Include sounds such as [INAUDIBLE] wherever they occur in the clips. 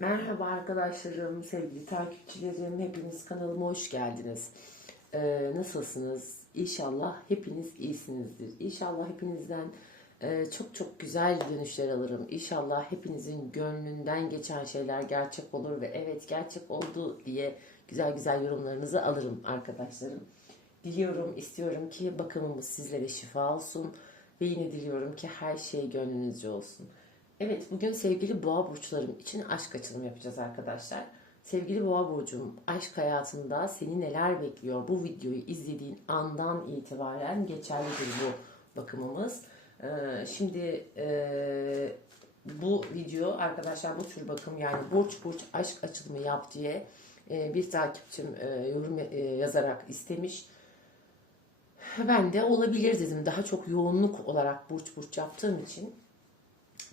Merhaba arkadaşlarım, sevgili takipçilerim, hepiniz kanalıma hoş geldiniz. Ee, nasılsınız? İnşallah hepiniz iyisinizdir. İnşallah hepinizden e, çok çok güzel dönüşler alırım. İnşallah hepinizin gönlünden geçen şeyler gerçek olur ve evet gerçek oldu diye güzel güzel yorumlarınızı alırım arkadaşlarım. Diliyorum, istiyorum ki bakımımız sizlere şifa olsun ve yine diliyorum ki her şey gönlünüzce olsun. Evet, bugün sevgili boğa burçlarım için aşk açılımı yapacağız arkadaşlar. Sevgili boğa burcum, aşk hayatında seni neler bekliyor? Bu videoyu izlediğin andan itibaren geçerlidir bu bakımımız. Ee, şimdi e, bu video arkadaşlar bu tür bakım yani burç burç aşk açılımı yap diye e, bir takipçim e, yorum yazarak istemiş. Ben de olabilir dedim. Daha çok yoğunluk olarak burç burç yaptığım için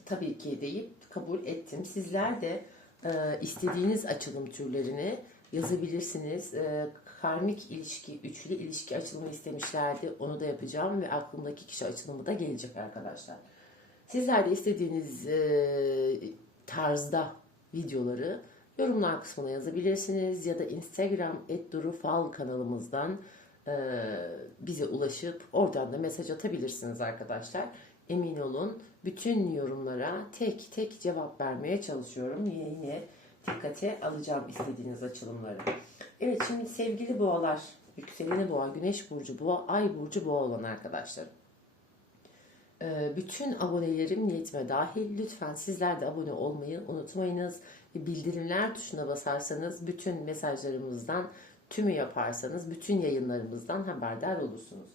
tabii ki deyip kabul ettim. Sizler de e, istediğiniz açılım türlerini yazabilirsiniz. E, karmik ilişki, üçlü ilişki açılımı istemişlerdi. Onu da yapacağım ve aklımdaki kişi açılımı da gelecek arkadaşlar. Sizler de istediğiniz e, tarzda videoları yorumlar kısmına yazabilirsiniz ya da Instagram @durufal kanalımızdan e, bize ulaşıp oradan da mesaj atabilirsiniz arkadaşlar. Emin olun bütün yorumlara tek tek cevap vermeye çalışıyorum. Yine yine dikkate alacağım istediğiniz açılımları. Evet şimdi sevgili boğalar, yükseleni boğa, güneş burcu boğa, ay burcu boğa olan arkadaşlarım. Ee, Bütün abonelerim niyetime dahil. Lütfen sizler de abone olmayı unutmayınız. Bildirimler tuşuna basarsanız bütün mesajlarımızdan tümü yaparsanız bütün yayınlarımızdan haberdar olursunuz.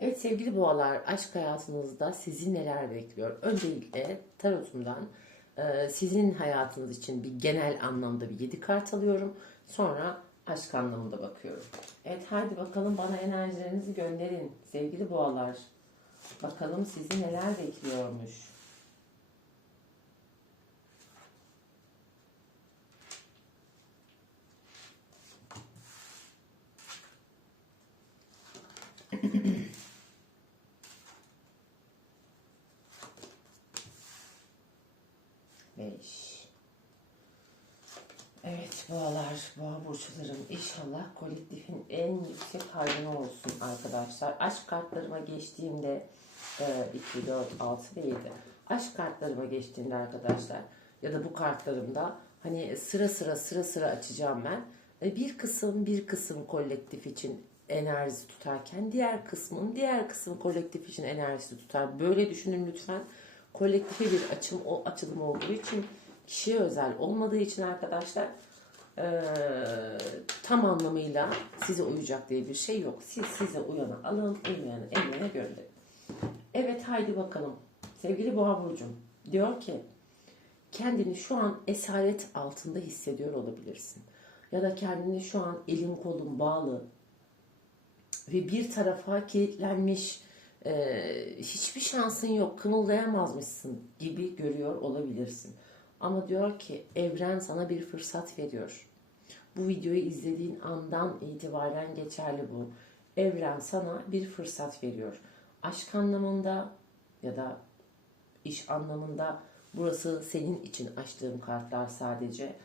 Evet sevgili boğalar aşk hayatınızda sizi neler bekliyor? Öncelikle tarotumdan e, sizin hayatınız için bir genel anlamda bir 7 kart alıyorum. Sonra aşk anlamında bakıyorum. Evet hadi bakalım bana enerjilerinizi gönderin sevgili boğalar. Bakalım sizi neler bekliyormuş. Boğalar, boğa burçlarım inşallah kolektifin en yüksek hayrına olsun arkadaşlar. Aşk kartlarıma geçtiğimde 2, 4, 6 ve 7. Aşk kartlarıma geçtiğinde arkadaşlar ya da bu kartlarımda hani sıra sıra sıra sıra açacağım ben. E, Bir kısım bir kısım kolektif için enerjisi tutarken diğer kısmın diğer kısım kolektif için enerjisi tutar. Böyle düşünün lütfen. Kolektife bir açım o açılım olduğu için kişiye özel olmadığı için arkadaşlar eee, tam anlamıyla size uyacak diye bir şey yok. Siz size uyanı alın, uymayanı emeğine gönderin. Evet haydi bakalım. Sevgili Boğa Burcu'm diyor ki kendini şu an esaret altında hissediyor olabilirsin. Ya da kendini şu an elin kolun bağlı ve bir tarafa kilitlenmiş e, hiçbir şansın yok kımıldayamazmışsın gibi görüyor olabilirsin. Ama diyor ki evren sana bir fırsat veriyor. Bu videoyu izlediğin andan itibaren geçerli bu. Evren sana bir fırsat veriyor. Aşk anlamında ya da iş anlamında burası senin için açtığım kartlar sadece.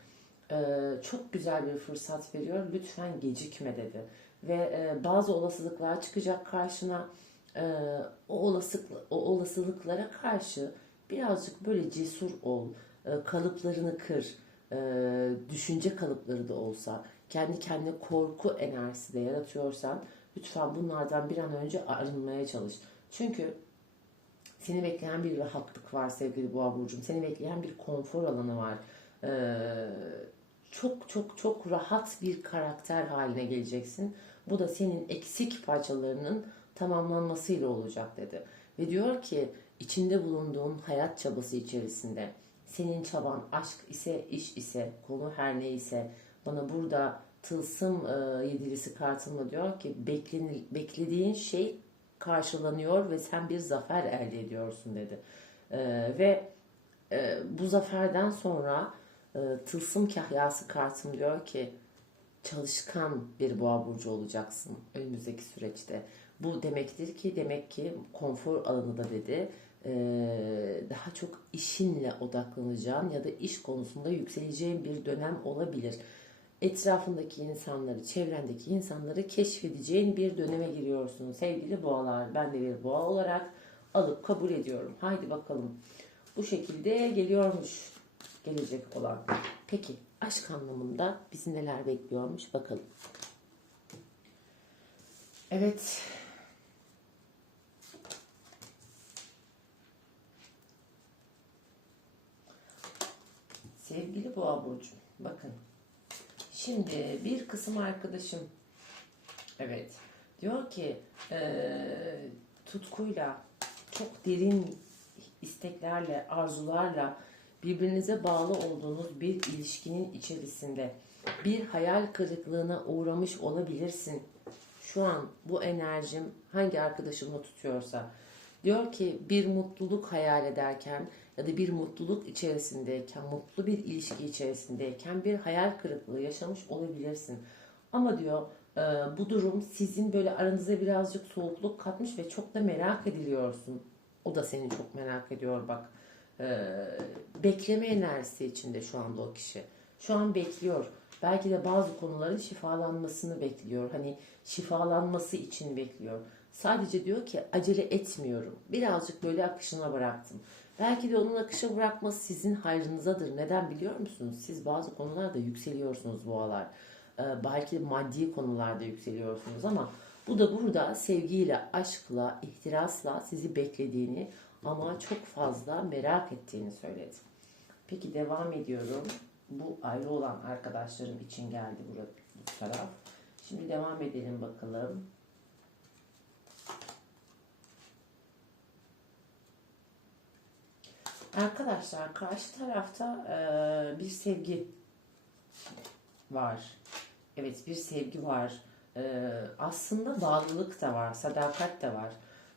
Ee, çok güzel bir fırsat veriyor. Lütfen gecikme dedi. Ve e, bazı olasılıklar çıkacak karşına. Ee, o olasılık o olasılıklara karşı birazcık böyle cesur ol. Ee, kalıplarını kır. Ee, düşünce kalıpları da olsa kendi kendine korku enerjisi de yaratıyorsan lütfen bunlardan bir an önce arınmaya çalış. Çünkü seni bekleyen bir rahatlık var sevgili Boğa Burcu'm. Seni bekleyen bir konfor alanı var. Ee, çok çok çok rahat bir karakter haline geleceksin. Bu da senin eksik parçalarının tamamlanmasıyla olacak dedi. Ve diyor ki içinde bulunduğun hayat çabası içerisinde senin çaban aşk ise iş ise konu her neyse bana burada tılsım e, yedilisi kartımla diyor ki beklenil, beklediğin şey karşılanıyor ve sen bir zafer elde ediyorsun dedi. E, ve e, bu zaferden sonra e, tılsım kahyası kartım diyor ki çalışkan bir boğa burcu olacaksın önümüzdeki süreçte. Bu demektir ki demek ki konfor alanı da dedi daha çok işinle odaklanacağın ya da iş konusunda yükseleceğin bir dönem olabilir. Etrafındaki insanları, çevrendeki insanları keşfedeceğin bir döneme giriyorsun. Sevgili boğalar, ben de bir boğa olarak alıp kabul ediyorum. Haydi bakalım. Bu şekilde geliyormuş gelecek olan. Peki aşk anlamında bizi neler bekliyormuş bakalım. Evet. Sevgili Boğa Burcu, bakın. Şimdi bir kısım arkadaşım, evet, diyor ki eee, tutkuyla, çok derin isteklerle, arzularla birbirinize bağlı olduğunuz bir ilişkinin içerisinde bir hayal kırıklığına uğramış olabilirsin. Şu an bu enerjim hangi arkadaşımla tutuyorsa diyor ki bir mutluluk hayal ederken ya da bir mutluluk içerisindeyken, mutlu bir ilişki içerisindeyken bir hayal kırıklığı yaşamış olabilirsin. Ama diyor e, bu durum sizin böyle aranıza birazcık soğukluk katmış ve çok da merak ediliyorsun. O da seni çok merak ediyor bak. E, bekleme enerjisi içinde şu anda o kişi. Şu an bekliyor. Belki de bazı konuların şifalanmasını bekliyor. Hani şifalanması için bekliyor. Sadece diyor ki acele etmiyorum. Birazcık böyle akışına bıraktım. Belki de onun akışa bırakması sizin hayrınızadır. Neden biliyor musunuz? Siz bazı konularda yükseliyorsunuz boğalar. Ee, belki maddi konularda yükseliyorsunuz ama bu da burada sevgiyle, aşkla, ihtirasla sizi beklediğini ama çok fazla merak ettiğini söyledi. Peki devam ediyorum. Bu ayrı olan arkadaşlarım için geldi burada bu taraf. Şimdi devam edelim bakalım. Arkadaşlar karşı tarafta e, bir sevgi var. Evet bir sevgi var. E, aslında bağlılık da var, sadakat de var.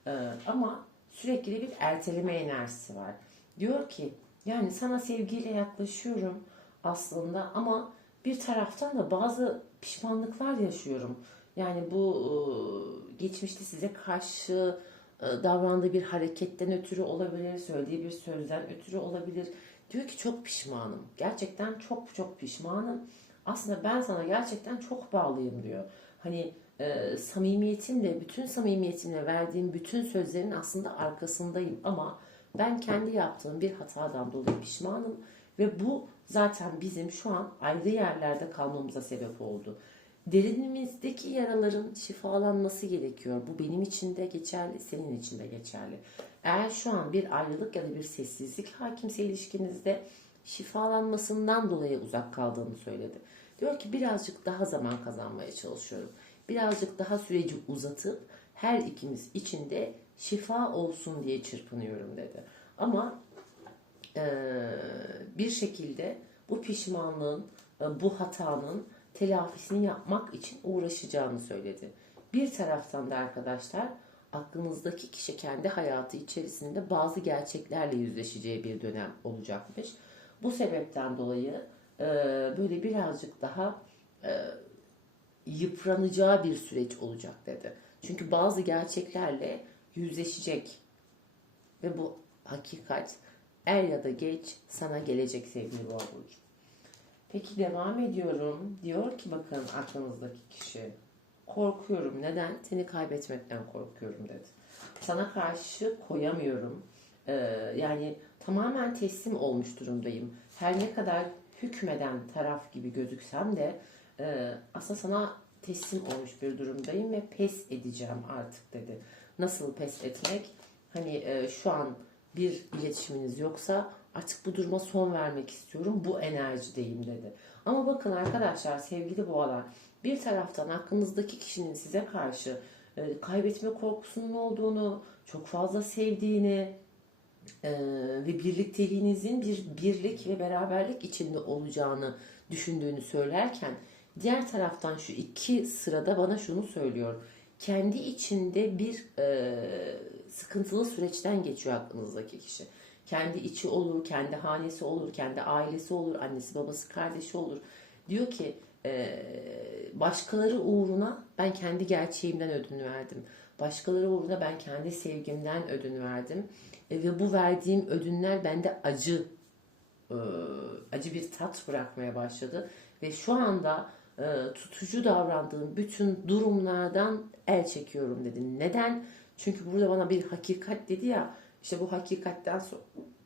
E, ama sürekli bir erteleme enerjisi var. Diyor ki yani sana sevgiyle yaklaşıyorum aslında ama bir taraftan da bazı pişmanlıklar yaşıyorum. Yani bu e, geçmişte size karşı davrandığı bir hareketten ötürü olabilir, söylediği bir sözden ötürü olabilir. Diyor ki çok pişmanım. Gerçekten çok çok pişmanım. Aslında ben sana gerçekten çok bağlıyım diyor. Hani e, samimiyetimle, bütün samimiyetimle verdiğim bütün sözlerin aslında arkasındayım ama ben kendi yaptığım bir hatadan dolayı pişmanım ve bu zaten bizim şu an ayrı yerlerde kalmamıza sebep oldu. Derinimizdeki yaraların şifalanması gerekiyor. Bu benim için de geçerli, senin için de geçerli. Eğer şu an bir ayrılık ya da bir sessizlik hakimse ilişkinizde şifalanmasından dolayı uzak kaldığını söyledi. Diyor ki birazcık daha zaman kazanmaya çalışıyorum. Birazcık daha süreci uzatıp her ikimiz için de şifa olsun diye çırpınıyorum dedi. Ama e, bir şekilde bu pişmanlığın, e, bu hatanın telafisini yapmak için uğraşacağını söyledi. Bir taraftan da arkadaşlar aklınızdaki kişi kendi hayatı içerisinde bazı gerçeklerle yüzleşeceği bir dönem olacakmış. Bu sebepten dolayı e, böyle birazcık daha e, yıpranacağı bir süreç olacak dedi. Çünkü bazı gerçeklerle yüzleşecek ve bu hakikat er ya da geç sana gelecek sevgili Boğa Burcu. Peki devam ediyorum. Diyor ki bakın aklınızdaki kişi. Korkuyorum. Neden? Seni kaybetmekten korkuyorum dedi. Sana karşı koyamıyorum. Ee, yani tamamen teslim olmuş durumdayım. Her ne kadar hükmeden taraf gibi gözüksem de e, aslında sana teslim olmuş bir durumdayım ve pes edeceğim artık dedi. Nasıl pes etmek? Hani e, şu an bir iletişiminiz yoksa artık bu duruma son vermek istiyorum. Bu enerjideyim dedi. Ama bakın arkadaşlar sevgili boğalar bir taraftan aklınızdaki kişinin size karşı e, kaybetme korkusunun olduğunu, çok fazla sevdiğini e, ve birlikteliğinizin bir birlik ve beraberlik içinde olacağını düşündüğünü söylerken diğer taraftan şu iki sırada bana şunu söylüyor. Kendi içinde bir e, sıkıntılı süreçten geçiyor aklınızdaki kişi. Kendi içi olur, kendi hanesi olur, kendi ailesi olur, annesi babası kardeşi olur. Diyor ki e, başkaları uğruna ben kendi gerçeğimden ödün verdim. Başkaları uğruna ben kendi sevgimden ödün verdim. E, ve bu verdiğim ödünler bende acı e, acı bir tat bırakmaya başladı ve şu anda tutucu davrandığım bütün durumlardan el çekiyorum dedi. Neden? Çünkü burada bana bir hakikat dedi ya işte bu hakikatten so-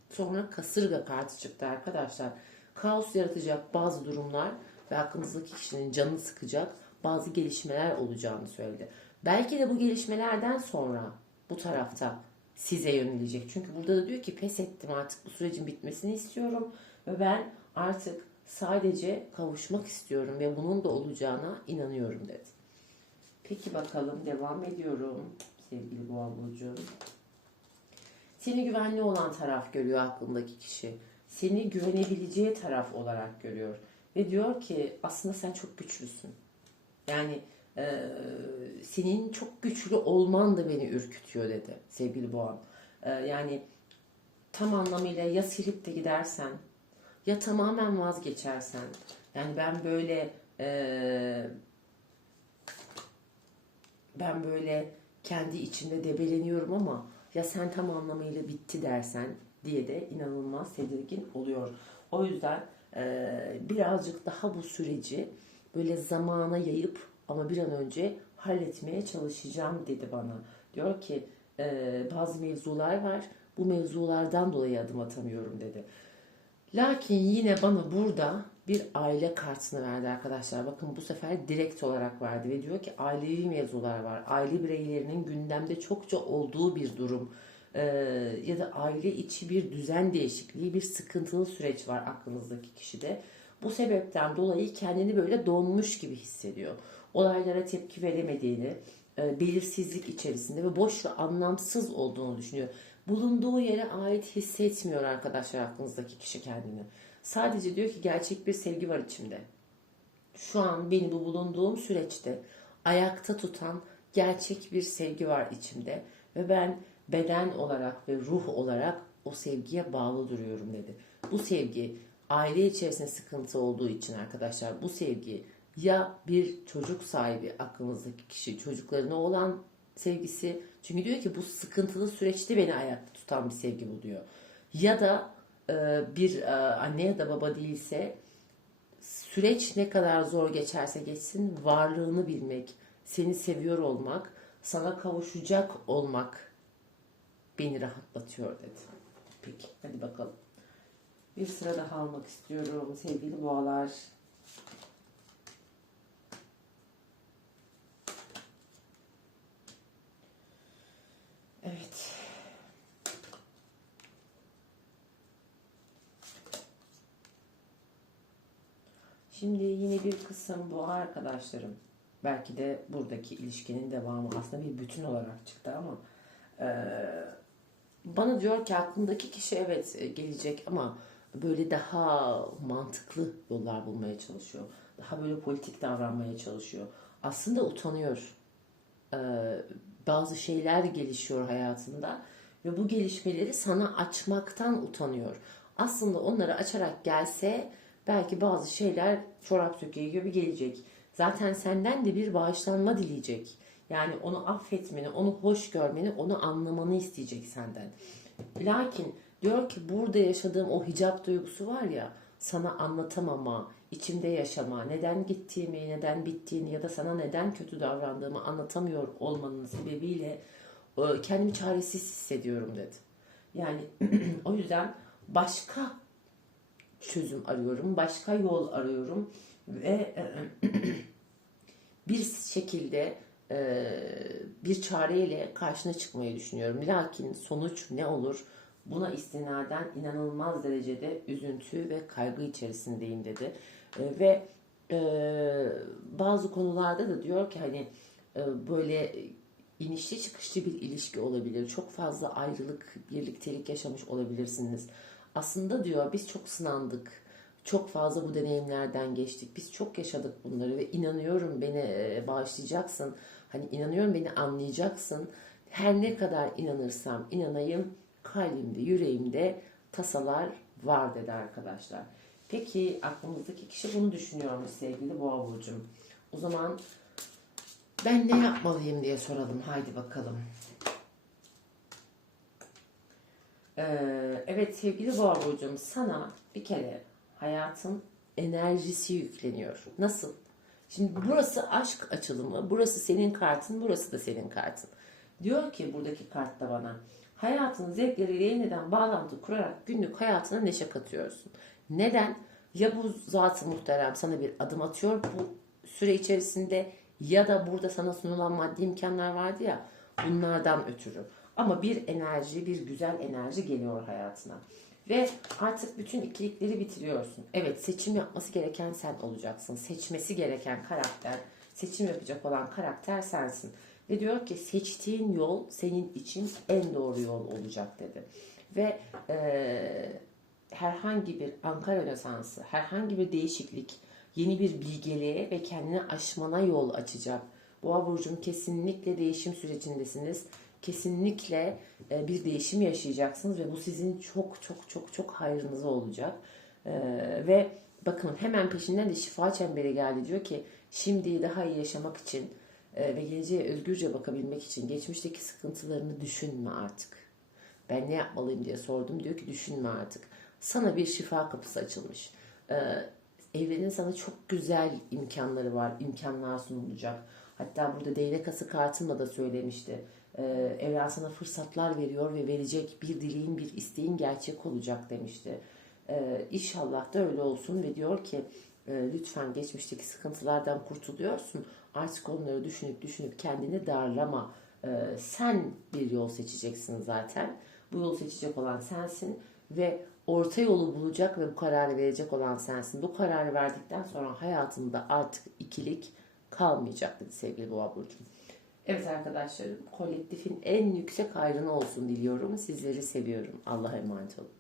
sonra kasırga kartı çıktı arkadaşlar. Kaos yaratacak bazı durumlar ve aklınızdaki kişinin canını sıkacak bazı gelişmeler olacağını söyledi. Belki de bu gelişmelerden sonra bu tarafta size yönelecek. Çünkü burada da diyor ki pes ettim artık bu sürecin bitmesini istiyorum ve ben artık sadece kavuşmak istiyorum ve bunun da olacağına inanıyorum dedi. Peki bakalım devam ediyorum sevgili Boğa Burcu. Seni güvenli olan taraf görüyor aklındaki kişi. Seni güvenebileceği taraf olarak görüyor. Ve diyor ki aslında sen çok güçlüsün. Yani e, senin çok güçlü olman da beni ürkütüyor dedi sevgili Boğan. E, yani tam anlamıyla ya silip de gidersen ya tamamen vazgeçersen. Yani ben böyle e, ben böyle kendi içimde debeleniyorum ama ya sen tam anlamıyla bitti dersen diye de inanılmaz tedirgin oluyor. O yüzden e, birazcık daha bu süreci böyle zamana yayıp ama bir an önce halletmeye çalışacağım dedi bana. Diyor ki e, bazı mevzular var bu mevzulardan dolayı adım atamıyorum dedi. Lakin yine bana burada bir aile kartını verdi arkadaşlar. Bakın bu sefer direkt olarak verdi ve diyor ki ailevi mevzular var. Aile bireylerinin gündemde çokça olduğu bir durum. Ee, ya da aile içi bir düzen değişikliği, bir sıkıntılı süreç var aklınızdaki kişide. Bu sebepten dolayı kendini böyle donmuş gibi hissediyor. Olaylara tepki veremediğini, e, belirsizlik içerisinde ve boş ve anlamsız olduğunu düşünüyor. Bulunduğu yere ait hissetmiyor arkadaşlar aklınızdaki kişi kendini. Sadece diyor ki gerçek bir sevgi var içimde. Şu an beni bu bulunduğum süreçte ayakta tutan gerçek bir sevgi var içimde ve ben beden olarak ve ruh olarak o sevgiye bağlı duruyorum dedi. Bu sevgi aile içerisinde sıkıntı olduğu için arkadaşlar bu sevgi ya bir çocuk sahibi aklınızdaki kişi çocuklarına olan sevgisi çünkü diyor ki bu sıkıntılı süreçte beni ayakta tutan bir sevgi bu diyor. Ya da bir e, anne ya da baba değilse süreç ne kadar zor geçerse geçsin varlığını bilmek, seni seviyor olmak, sana kavuşacak olmak beni rahatlatıyor dedi. Peki hadi bakalım. Bir sıra daha almak istiyorum sevgili boğalar. Evet. Bir kısım bu arkadaşlarım. Belki de buradaki ilişkinin devamı aslında bir bütün olarak çıktı ama eee, bana diyor ki aklındaki kişi evet e, gelecek ama böyle daha mantıklı yollar bulmaya çalışıyor. Daha böyle politik davranmaya çalışıyor. Aslında utanıyor. Ee, bazı şeyler gelişiyor hayatında ve bu gelişmeleri sana açmaktan utanıyor. Aslında onları açarak gelse belki bazı şeyler çorap sökeği gibi gelecek. Zaten senden de bir bağışlanma dileyecek. Yani onu affetmeni, onu hoş görmeni, onu anlamanı isteyecek senden. Lakin diyor ki burada yaşadığım o hicap duygusu var ya sana anlatamama, içimde yaşama, neden gittiğimi, neden bittiğini ya da sana neden kötü davrandığımı anlatamıyor olmanın sebebiyle e, kendimi çaresiz hissediyorum dedi. Yani [CLEARS THROAT] o yüzden başka çözüm arıyorum, başka yol arıyorum ve [CLEARS THROAT] bir şekilde e, bir çareyle karşına çıkmayı düşünüyorum. Lakin sonuç ne olur? Buna istinaden inanılmaz derecede üzüntü ve kaygı içerisindeyim dedi. E, ve e, bazı konularda da diyor ki hani e, böyle inişli çıkışlı bir ilişki olabilir. Çok fazla ayrılık, birliktelik yaşamış olabilirsiniz. Aslında diyor biz çok sınandık. Çok fazla bu deneyimlerden geçtik. Biz çok yaşadık bunları ve inanıyorum beni e, bağışlayacaksın. Hani inanıyorum beni anlayacaksın. Her ne kadar inanırsam inanayım kalbimde, yüreğimde tasalar var dedi arkadaşlar. Peki aklımızdaki kişi bunu düşünüyormuş sevgili Boğa Burcu'm. O zaman ben ne yapmalıyım diye soralım. Haydi bakalım. Ee, evet sevgili Boğa Burcu'm sana bir kere hayatın enerjisi yükleniyor. Nasıl? Şimdi burası aşk açılımı, burası senin kartın, burası da senin kartın. Diyor ki buradaki kartta bana hayatın zevkleriyle yeniden bağlantı kurarak günlük hayatına neşe katıyorsun. Neden? Ya bu zatı muhterem sana bir adım atıyor bu süre içerisinde ya da burada sana sunulan maddi imkanlar vardı ya bunlardan ötürü. Ama bir enerji, bir güzel enerji geliyor hayatına. Ve artık bütün ikilikleri bitiriyorsun. Evet seçim yapması gereken sen olacaksın. Seçmesi gereken karakter, seçim yapacak olan karakter sensin. Ve diyor ki seçtiğin yol senin için en doğru yol olacak dedi. Ve eee, herhangi bir Ankara Rönesansı, herhangi bir değişiklik, yeni bir bilgeliğe ve kendini aşmana yol açacak. Boğa burcum kesinlikle değişim sürecindesiniz. Kesinlikle e, bir değişim yaşayacaksınız ve bu sizin çok çok çok çok hayrınıza olacak. E, ve bakın hemen peşinden de şifa çemberi geldi. Diyor ki şimdi daha iyi yaşamak için e, ve geleceğe özgürce bakabilmek için geçmişteki sıkıntılarını düşünme artık. Ben ne yapmalıyım diye sordum. Diyor ki düşünme artık. Sana bir şifa kapısı açılmış. Evrenin sana çok güzel imkanları var. imkanlar sunulacak. Hatta burada değnek ası kartımla da söylemişti. Ee, evren sana fırsatlar veriyor ve verecek bir dileğin, bir isteğin gerçek olacak demişti. Ee, inşallah da öyle olsun ve diyor ki e, lütfen geçmişteki sıkıntılardan kurtuluyorsun. Artık onları düşünüp düşünüp kendini darlama. Sen bir yol seçeceksin zaten. Bu yolu seçecek olan sensin ve orta yolu bulacak ve bu kararı verecek olan sensin. Bu kararı verdikten sonra hayatında artık ikilik kalmayacak dedi sevgili Boğa Burcu'm. Evet arkadaşlarım kolektifin en yüksek hayrını olsun diliyorum. Sizleri seviyorum. Allah'a emanet olun.